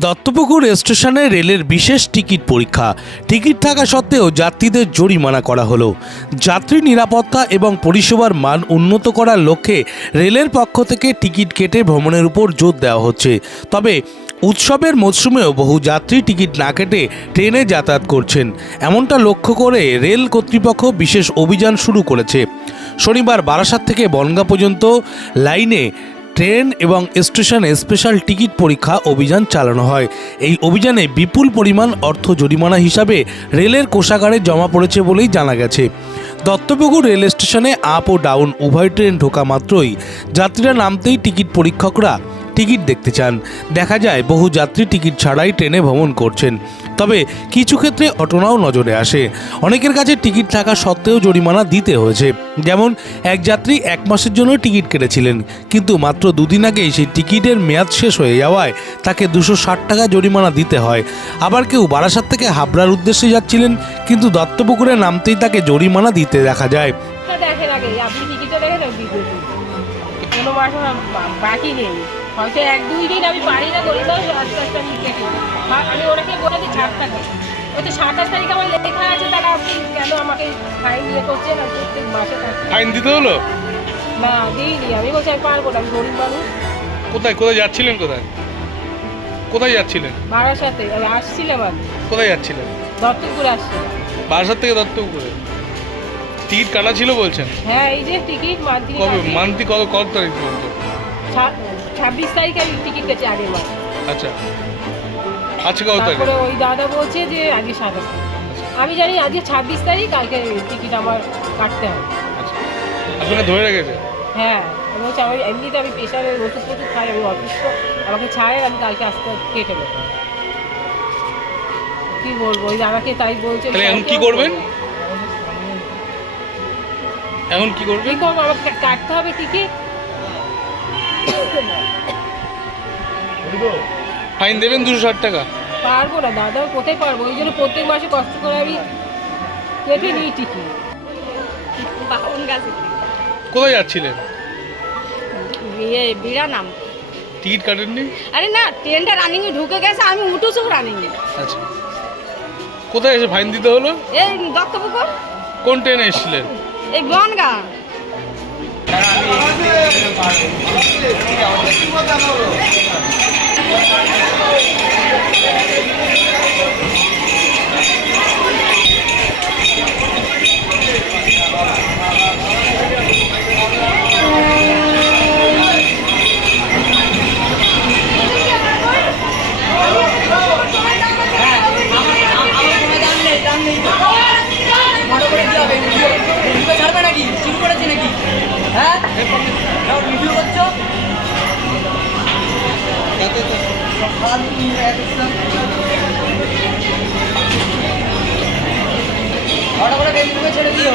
দত্তপুকুর স্টেশনে রেলের বিশেষ টিকিট পরীক্ষা। টিকিট থাকা সত্ত্বেও যাত্রীদের জরিমানা করা হলো। যাত্রী নিরাপত্তা এবং পরিষেবার মান উন্নত করার লক্ষ্যে রেলের পক্ষ থেকে টিকিট কেটে ভ্রমণের উপর জোর দেওয়া হচ্ছে। তবে উৎসবের মরশুমেও বহু যাত্রী টিকিট না কেটে ট্রেনে যাতায়াত করছেন। এমনটা লক্ষ্য করে রেল কর্তৃপক্ষ বিশেষ অভিযান শুরু করেছে। শনিবার বারাসাত থেকে বনগা পর্যন্ত লাইনে ট্রেন এবং স্টেশনে স্পেশাল টিকিট পরীক্ষা অভিযান চালানো হয়। এই অভিযানে বিপুল পরিমাণ অর্থ জরিমানা হিসাবে রেলের কোষাগারে জমা পড়েছে বলেই জানা গেছে। দত্তপুকুর রেল স্টেশনে আপ ও ডাউন, উভয় ট্রেন ঢোকা মাত্রই। যাত্রীরা নামতেই টিকিট পরীক্ষকরা টিকিট দেখতে চান। দেখা যায়, বহু যাত্রী টিকিট ছাড়াই ট্রেনে ভ্রমণ করছেন। তবে কিছু ক্ষেত্রে অটোনাও নজরে আসে। অনেকের কাছে টিকিট থাকা সত্ত্বেও জরিমানা দিতে হয়েছে। যেমন, এক যাত্রী এক মাসের জন্য টিকিট কেটেছিলেন, কিন্তু মাত্র দুদিন আগেই সেই টিকিটের মেয়াদ শেষ হয়ে যাওয়ায় তাকে দুশো ষাট টাকা জরিমানা দিতে হয়। আবার কেউ বারাসাত থেকে হাবড়ার উদ্দেশ্যে যাচ্ছিলেন, কিন্তু দত্তপুকুরে নামতেই তাকে জরিমানা দিতে দেখা যায়। দেখেন মাস বাকি নেই। হয়তো এক দুই দিন আমি পারি না বলে দাও আস্তে আস্তে আমি কেটে আমি ওনাকে বলে দিই ষাট টাকা ওই তো সাতাশ তারিখ আমার লেখা আছে তাহলে আপনি কেন আমাকে ফাইন ইয়ে করছেন আর প্রত্যেক মাসে ফাইন দিতে হলো? না দিইনি। আমি বলছি আমি পারব না আমি গরিব মানুষ। কোথায় কোথায় যাচ্ছিলেন কোথায়? কোথায় যাচ্ছিলেন? সাথে আমি আসছিলাম আমি। কোথায় যাচ্ছিলেন? দত্তপুরে আসছিলাম। বারাসাত থেকে দত্তপুরে? টিকিট কাটা ছিল বলছেন? হ্যাঁ এই যে টিকিট মান্থলি কবে? মান্থলি কত কত তারিখ পর্যন্ত? ছাব্বিশ তারিখে আমি টিকিট কেটে আগের মাস আচ্ছা। আজকে কত তারিখ? তারপরে ওই দাদা বলছে যে আজকে সাতাশ আমি জানি আজকে ছাব্বিশ তারিখ কালকে টিকিট আমার কাটতে হবে। আচ্ছা। আপনাকে ধরে রেখেছে হ্যাঁ আমি বলছি আমি এমনিতে আমি প্রেশারের ওষুধ ফষুধ খাই আমি অসুস্থ আমাকে ছাড়ে আমি কালকে আসতে কেটে নেব। কি বলব? ওই দাদাকে তাই বলছে এখন কি করবেন? এখন কি কি করবেন করব আমাকে কাটতে হবে টিকিট ফাইন দেবেন দুশো ষাট টাকা। পারব না দাদা কোথায় পারব? ওই জন্য প্রত্যেক মাসে কষ্ট করে আমি কেটে নিই টিকিট কোথায় যাচ্ছিলেন? ইয়ে বিড়া নাম টিকিট কাটেননি? আরে না ট্রেনটা রানিং এ ঢুকে গেছে আমি উঠেছি রানিং এ আচ্ছা। কোথায় এসে ফাইন দিতে হলো? এই দত্তপুকুর। কোন ট্রেনে এসেছিলেন? এই বনগা ছাড়বে করে ফেসবুকে ছেড়ে দিও।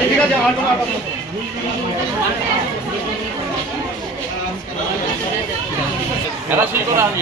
ঠিক আছে আর। খেলা শুরু করা আমি